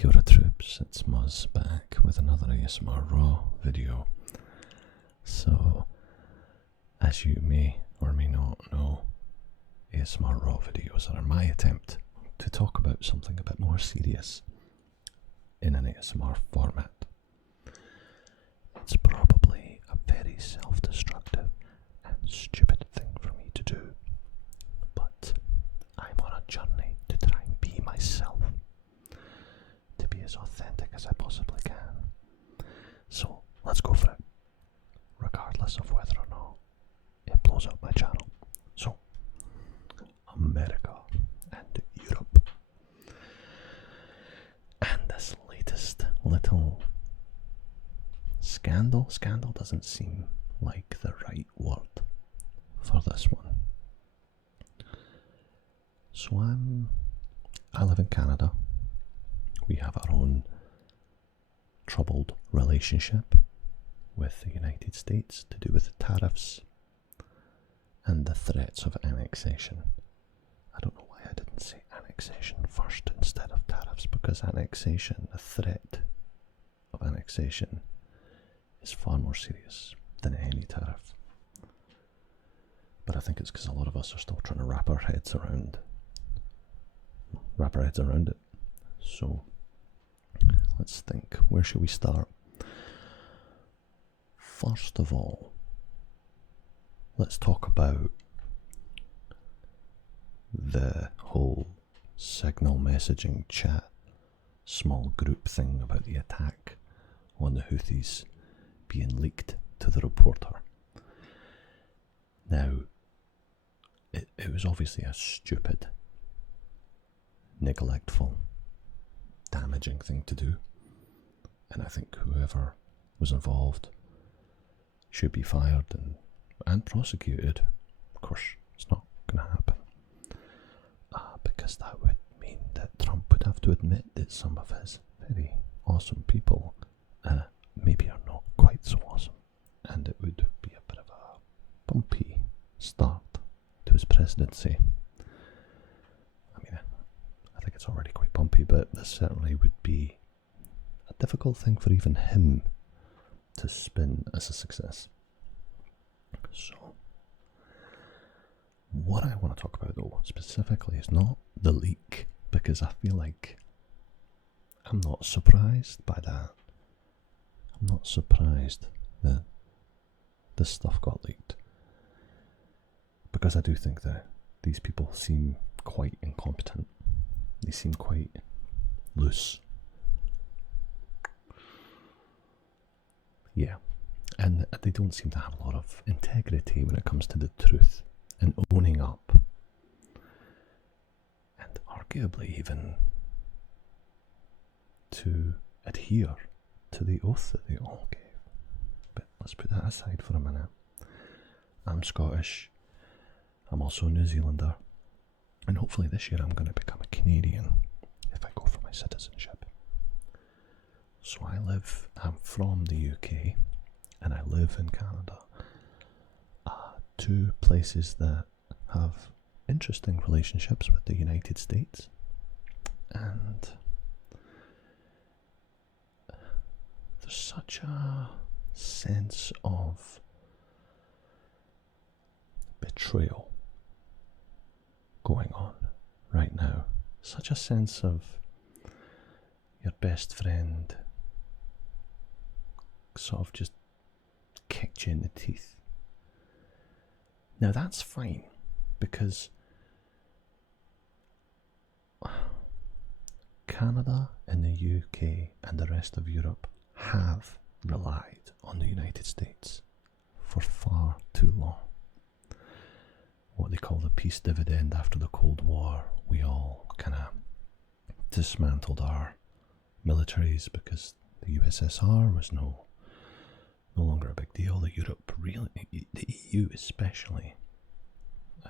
Kia ora troops, it's Muzz back with another ASMR Raw video. So, as you may or may not know, ASMR Raw videos are my attempt to talk about something a bit more serious in an ASMR format. It's probably a very self-destructive and stupid thing for me to do, but I'm on a journey to try and be myself, to be as authentic as I possibly can. So let's go for it, regardless of whether or not it blows up my channel. So, America and Europe, and this latest little scandal doesn't seem like the right word for this one. So I live in Canada. We have our own troubled relationship with the United States to do with the tariffs and the threats of annexation. I don't know why I didn't say annexation first instead of tariffs, because annexation, the threat of annexation, is far more serious than any tariff. But I think it's because a lot of us are still trying to wrap our heads around it. So let's think, where should we start? First of all, let's talk about the whole signal messaging chat small group thing about the attack on the Houthis being leaked to the reporter. Now, it was obviously a stupid, neglectful, damaging thing to do, and I think whoever was involved should be fired and prosecuted. Of course, it's not going to happen, because that would mean that Trump would have to admit that some of his very awesome people maybe are not quite so awesome, and it would be a bit of a bumpy start to his presidency. I mean, I think it's already quite bumpy, but this certainly would be a difficult thing for even him to spin as a success. So, what I want to talk about though specifically is not the leak, because I feel like I'm not surprised by that. I'm not surprised that this stuff got leaked, because I do think that these people seem quite incompetent. They seem quite loose. Yeah, and they don't seem to have a lot of integrity when it comes to the truth and owning up, and arguably even to adhere to the oath that they all gave. But let's put that aside for a minute. I'm Scottish, I'm also a New Zealander, and hopefully this year I'm going to become a Canadian if I go for my citizenship. So I'm from the UK, and I live in Canada. Two places that have interesting relationships with the United States, and there's such a sense of betrayal going on right now. Such a sense of your best friend sort of just kicked you in the teeth. Now that's fine, because Canada and the UK and the rest of Europe have relied on the United States for far too long. What they call the peace dividend after the Cold War, we all kind of dismantled our militaries because the USSR was no longer a big deal. The Europe, really, the EU especially,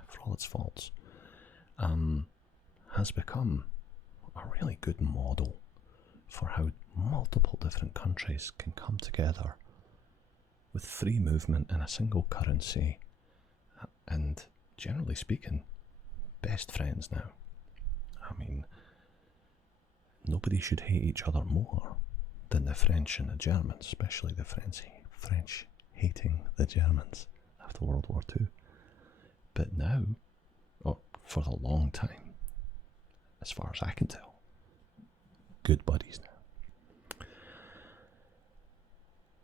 for all its faults, has become a really good model for how multiple different countries can come together with free movement and a single currency, and generally speaking, best friends now. I mean, nobody should hate each other more than the French and the Germans, especially the French hating the Germans after World War II. But now, or for a long time, as far as I can tell, good buddies now.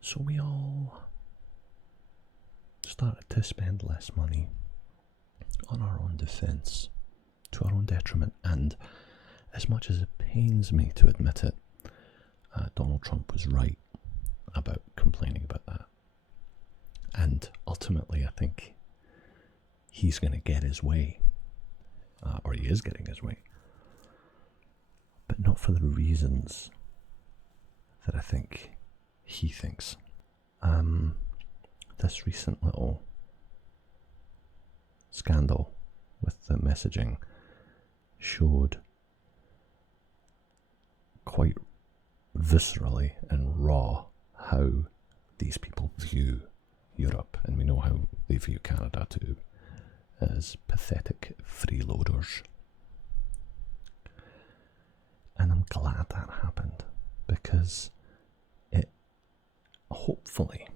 So we all started to spend less money on our own defence, to our own detriment, and as much as it pains me to admit it, Donald Trump was right about complaining about that. And ultimately, I think he's going to get his way, or he is getting his way, but not for the reasons that I think he thinks. This recent little scandal with the messaging showed quite viscerally and raw how these people view Europe, and we know how they view Canada too, as pathetic freeloaders. And I'm glad that happened, because it hopefully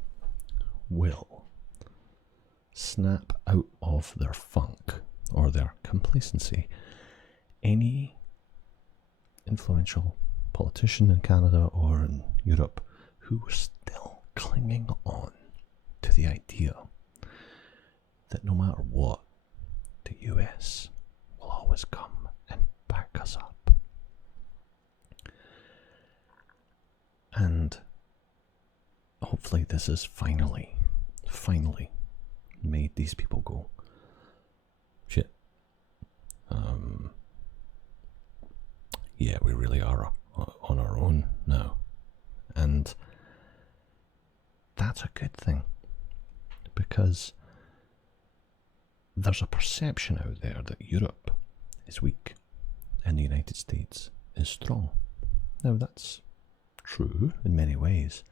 will snap out of their funk or their complacency any influential politician in Canada or in Europe who are still clinging on to the idea that no matter what, the US will always come and back us up. And hopefully this has finally made these people go, shit, yeah, we really are on our own now. And that's a good thing, because there's a perception out there that Europe is weak and the United States is strong. Now that's true in many ways,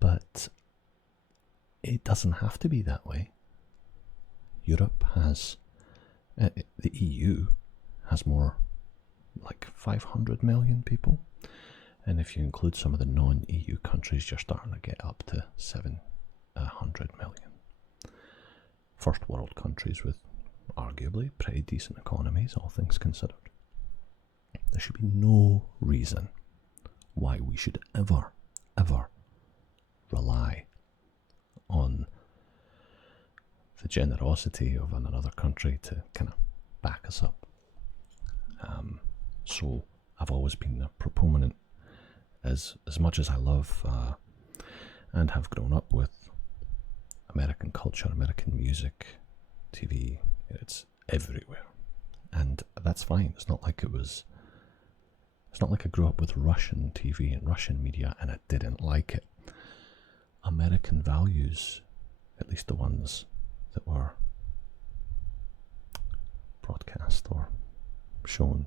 but it doesn't have to be that way. Europe has, the EU has more, like 500 million people, and if you include some of the non-EU countries, you're starting to get up to 700 million. First world countries with arguably pretty decent economies, all things considered. There should be no reason why we should ever rely on the generosity of another country to kind of back us up. So I've always been a proponent, as much as I love and have grown up with American culture, American music, TV, it's everywhere. And that's fine. It's not like I grew up with Russian TV and Russian media and I didn't like it. American values, at least the ones that were broadcast or shown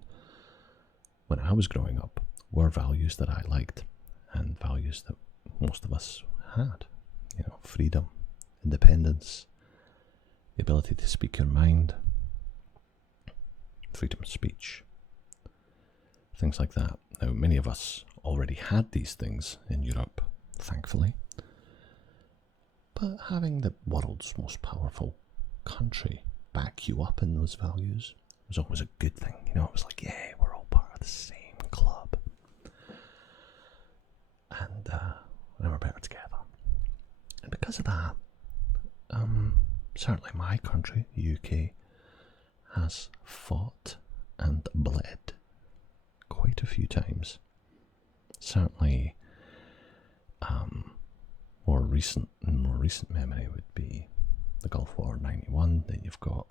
when I was growing up, were values that I liked and values that most of us had. You know, freedom, independence, the ability to speak your mind, freedom of speech, things like that. Now, many of us already had these things in Europe, thankfully, but having the world's most powerful country back you up in those values was always a good thing. You know, it was like, yeah, we're all part of the same club, and we're better together. And because of that, certainly my country, the UK, has fought and bled quite a few times. Certainly, more recent memory would be the Gulf War '91. Then you've got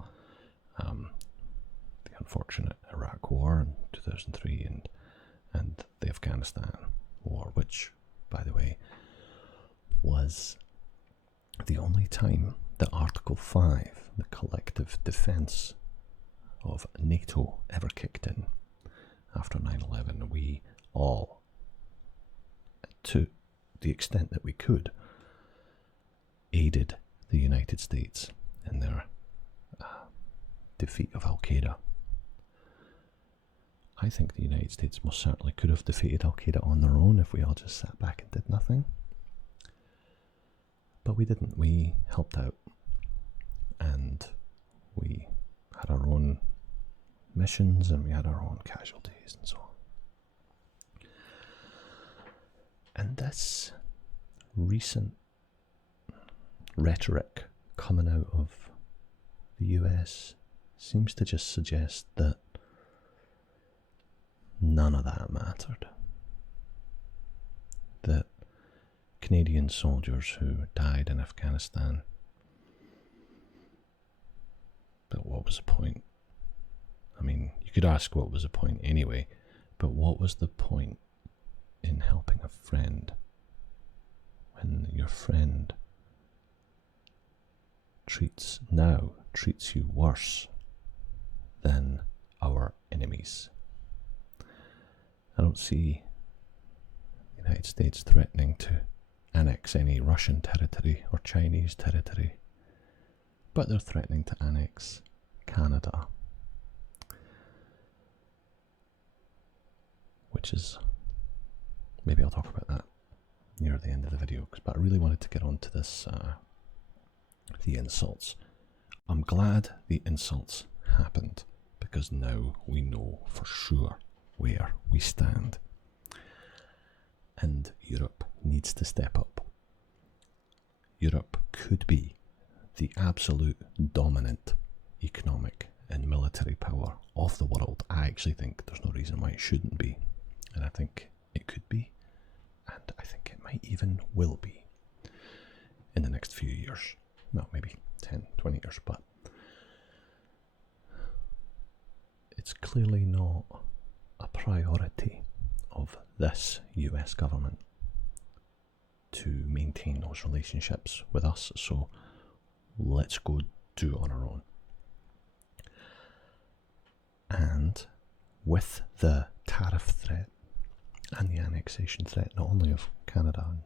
the unfortunate Iraq War in 2003, and the Afghanistan War, which, by the way, was the only time that Article 5, the collective defence of NATO, ever kicked in. After 9/11, we all, to the extent that we could, aided the United States in their defeat of Al-Qaeda. I think the United States most certainly could have defeated Al-Qaeda on their own if we all just sat back and did nothing. But we didn't. We helped out. And we had our own missions and we had our own casualties and so on. And this recent rhetoric coming out of the US seems to just suggest that none of that mattered. That Canadian soldiers who died in Afghanistan, but what was the point? I mean, you could ask what was the point anyway, but what was the point in helping a friend when your friend treats you worse than our enemies? I don't see the United States threatening to annex any Russian territory or Chinese territory, but they're threatening to annex Canada, which is, maybe I'll talk about that near the end of the video, but I really wanted to get onto this, the insults. I'm glad the insults happened, because now we know for sure where we stand. And Europe needs to step up. Europe could be the absolute dominant economic and military power of the world. I actually think there's no reason why it shouldn't be. And I think it could be. And I think it might even will be in the next few years. Well, maybe 10, 20 years, but it's clearly not a priority of this US government to maintain those relationships with us, so let's go do it on our own. And with the tariff threat and the annexation threat, not only of Canada and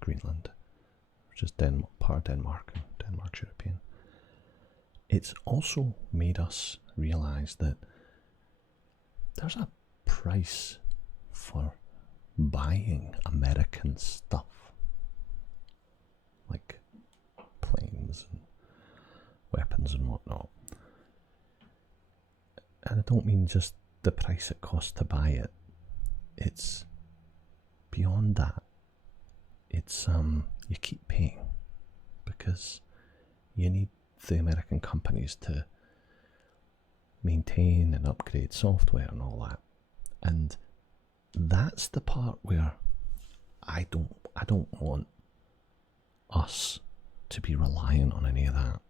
Greenland, which is part of Denmark, and Denmark's European, it's also made us realise that there's a price for buying American stuff, like planes and weapons and whatnot. And I don't mean just the price it costs to buy it. It's beyond that. It's you keep paying because you need the American companies to maintain and upgrade software and all that. And that's the part where I don't want us to be reliant on any of that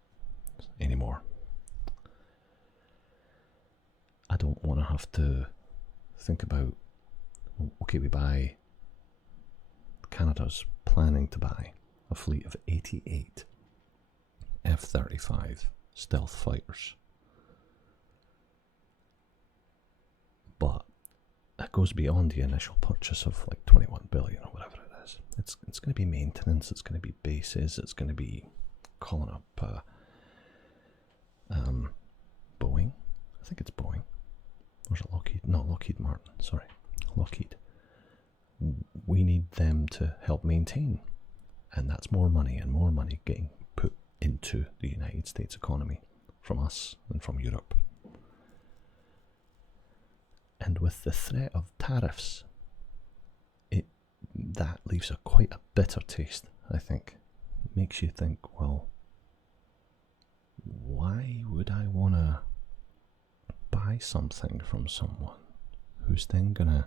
anymore. I don't want to have to think about, okay, Canada's planning to buy a fleet of 88 F-35 stealth fighters. But it goes beyond the initial purchase of like 21 billion or whatever it is. It's going to be maintenance, it's going to be bases, it's going to be calling up Boeing. I think it's Boeing. Or is it Lockheed? No, Lockheed Martin, sorry. Lockheed. We need them to help maintain. And that's more money and more money getting put into the United States economy from us and from Europe. And with the threat of tariffs, that leaves quite a bitter taste, I think. It makes you think, well, why would I want to buy something from someone who's then going to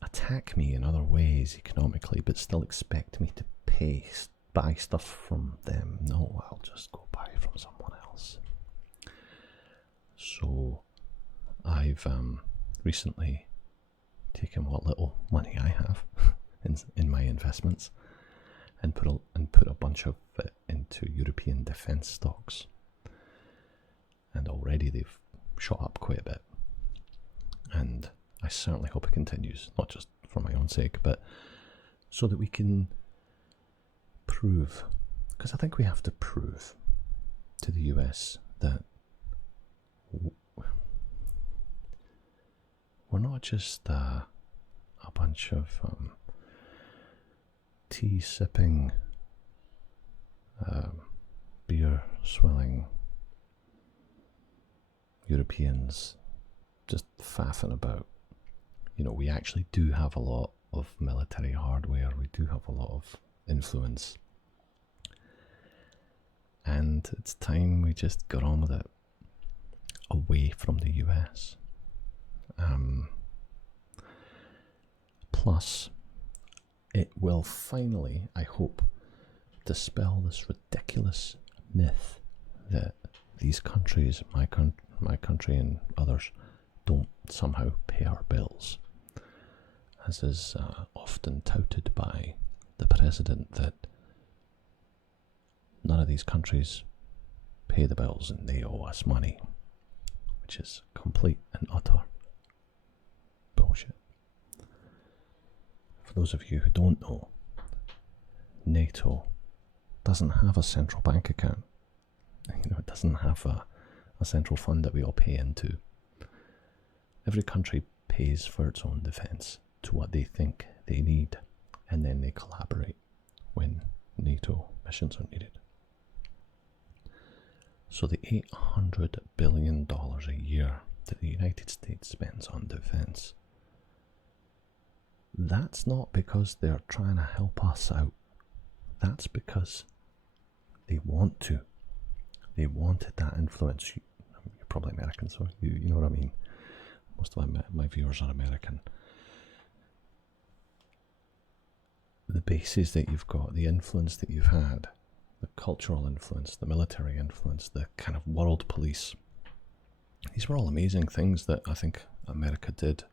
attack me in other ways economically, but still expect me to buy stuff from them? No, I'll just go buy from someone else. So I've recently taken what little money I have in my investments and put a bunch of it into European defence stocks. And already they've shot up quite a bit. And I certainly hope it continues, not just for my own sake, but so that we can prove, because I think we have to prove to the US that we're not just a bunch of tea sipping, beer swilling Europeans just faffing about. You know, we actually do have a lot of military hardware, we do have a lot of influence, and it's time we just got on with it, away from the US. Plus, it will finally, I hope, dispel this ridiculous myth that these countries, my country and others, don't somehow pay our bills, as is often touted by the president, that none of these countries pay the bills and they owe us money, which is complete and utter bullshit. For those of you who don't know, NATO doesn't have a central bank account. You know, it doesn't have a central fund that we all pay into. Every country pays for its own defence to what they think they need, and then they collaborate when NATO missions are needed. So the $800 billion a year that the United States spends on defence, that's not because they're trying to help us out. That's because they want to. They wanted that influence. You're probably American, so you know what I mean. Most of my viewers are American. The bases that you've got, the influence that you've had, the cultural influence, the military influence, the kind of world police, these were all amazing things that I think America did.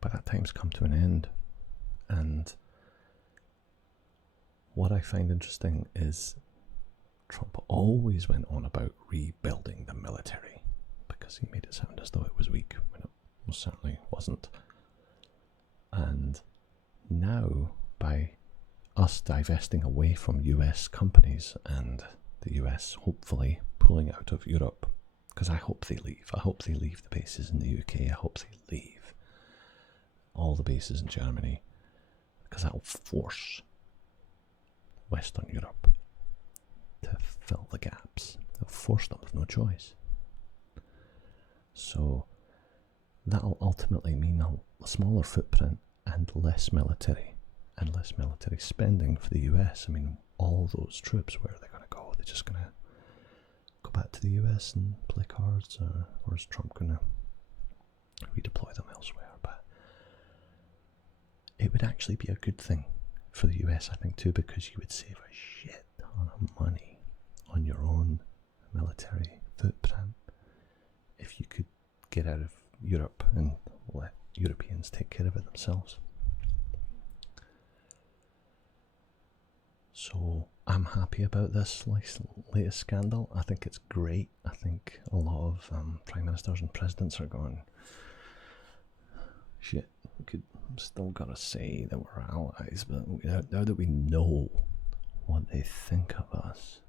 But that time's come to an end. And what I find interesting is Trump always went on about rebuilding the military, because he made it sound as though it was weak, when it most certainly wasn't. And now, by us divesting away from US companies and the US hopefully pulling out of Europe, because I hope they leave. I hope they leave the bases in the UK. I hope they leave all the bases in Germany, because that will force Western Europe to fill the gaps. It'll force them with no choice. So that'll ultimately mean a smaller footprint and less military spending for the US. I mean, all those troops, where are they going to go? Are they just going to go back to the US and play cards, or is Trump going to redeploy them elsewhere? But it would actually be a good thing for the US, I think, too, because you would save a shit ton of money on your own military footprint if you could get out of Europe and let Europeans take care of it themselves. So I'm happy about this latest scandal. I think it's great. I think a lot of prime ministers and presidents are going, shit, we could still gotta say that we're allies, but now that we know what they think of us,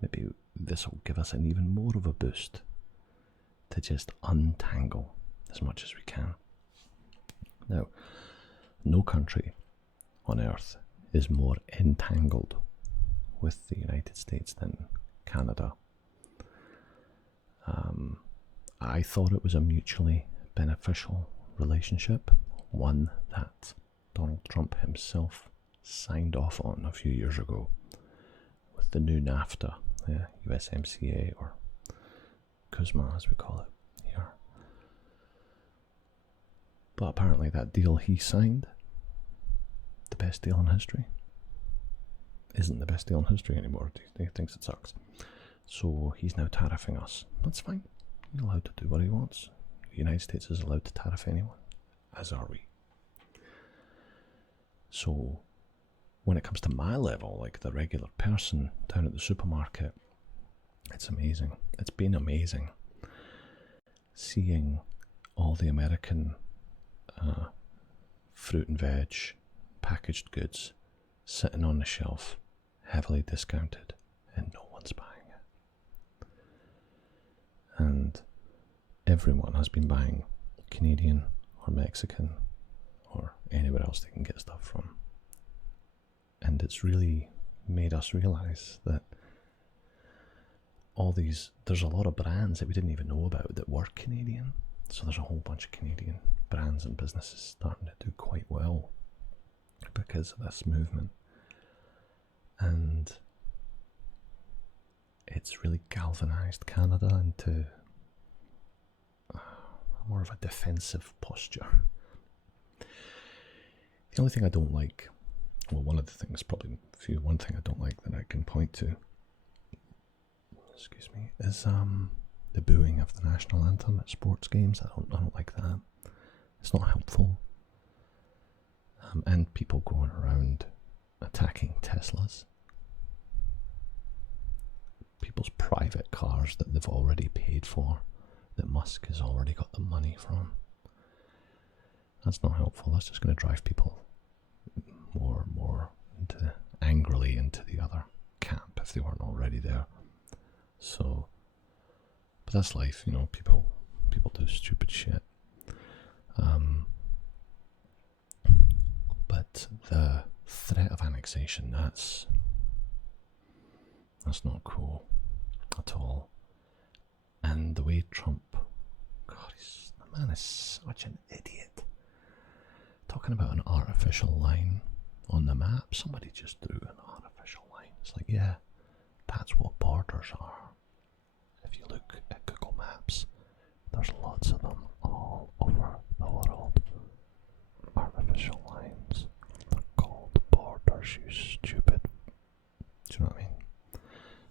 maybe this will give us an even more of a boost to just untangle as much as we can. Now, no country on earth is more entangled with the United States than Canada. I thought it was a mutually beneficial relationship, one that Donald Trump himself signed off on a few years ago with the new NAFTA, the USMCA, or CUSMA as we call it here. But apparently that deal he signed, the best deal in history, isn't the best deal in history anymore. He thinks it sucks. So he's now tariffing us. That's fine. He's allowed to do what he wants. The United States is allowed to tariff anyone, as are we. So when it comes to my level, like the regular person down at the supermarket, it's amazing. It's been amazing seeing all the American fruit and veg, packaged goods sitting on the shelf, heavily discounted, and no one's buying it. everyone has been buying Canadian or Mexican or anywhere else they can get stuff from. And it's really made us realise that there's a lot of brands that we didn't even know about that were Canadian. So there's a whole bunch of Canadian brands and businesses starting to do quite well because of this movement. And it's really galvanised Canada into more of a defensive posture. The only thing I don't like, well, one of the things, probably one thing I don't like that I can point to, excuse me, is the booing of the national anthem at sports games. I don't like that. It's not helpful. And people going around attacking Teslas, people's private cars that they've already paid for, that Musk has already got the money from. That's not helpful. That's just going to drive people more and more angrily into the other camp if they weren't already there. So, but that's life, you know. People do stupid shit. But the threat of annexation, that's not cool at all. And the way Trump, God, the man is such an idiot. Talking about an artificial line on the map, somebody just drew an artificial line. It's like, yeah, that's what borders are. If you look at Google Maps, there's lots of them all over the world. Artificial lines. They're called borders, you stupid. Do you know what I mean?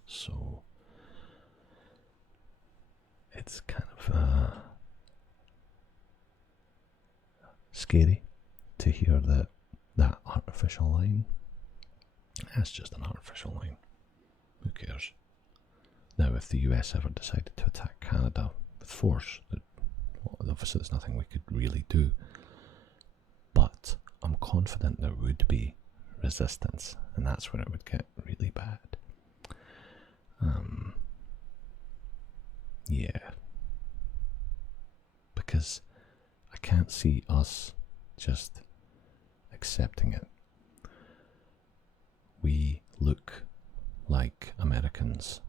So, it's kind of scary to hear that artificial line. That's just an artificial line. Who cares? Now, if the US ever decided to attack Canada with force, obviously there's nothing we could really do. But I'm confident there would be resistance, and that's where it would get really bad. Yeah. Because I can't see us just accepting it. We look like Americans.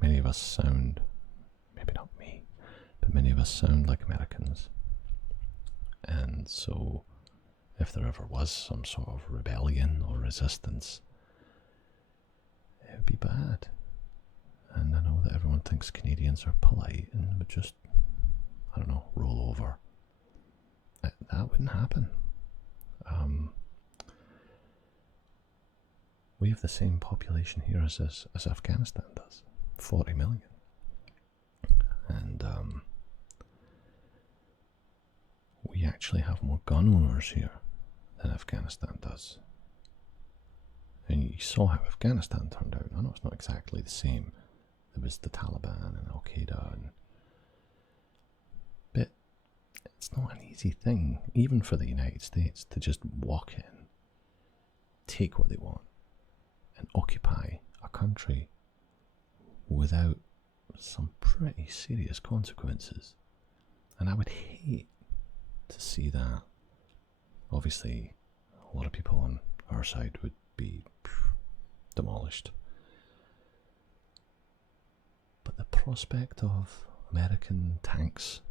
Many of us sound, maybe not me, but many of us sound like Americans. And so if there ever was some sort of rebellion or resistance, it would be bad. And I know that everyone thinks Canadians are polite and would just, I don't know, roll over. That wouldn't happen. We have the same population here as Afghanistan does, 40 million. And we actually have more gun owners here than Afghanistan does. And you saw how Afghanistan turned out. I know it's not exactly the same. There was the Taliban and Al Qaeda, but it's not an easy thing, even for the United States, to just walk in, take what they want, and occupy a country without some pretty serious consequences. And I would hate to see that. Obviously, a lot of people on our side would be demolished. But the prospect of American tanks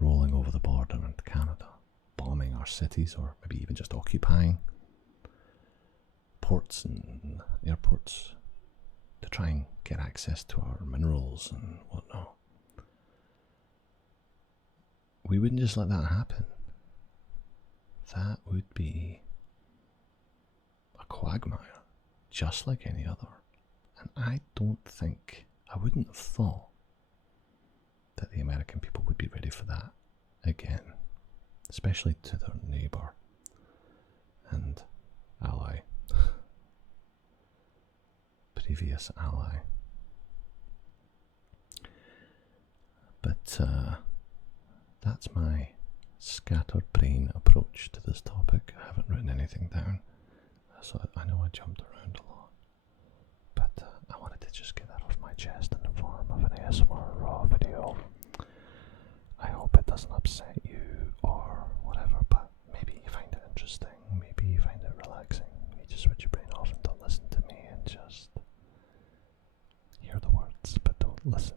rolling over the border into Canada, bombing our cities, or maybe even just occupying ports and airports to try and get access to our minerals and whatnot. We wouldn't just let that happen. That would be a quagmire, just like any other. And I wouldn't have thought that the American people would be ready for that again, especially to their neighbour and ally, previous ally. But that's my scatterbrain approach to this topic. I haven't written anything down, so I know I jumped around a lot, but I wanted to just get that off my chest in the form of an ASMR raw video. doesn't upset you or whatever, but maybe you find it interesting, maybe you find it relaxing. You just switch your brain off and don't listen to me and just hear the words, but don't listen.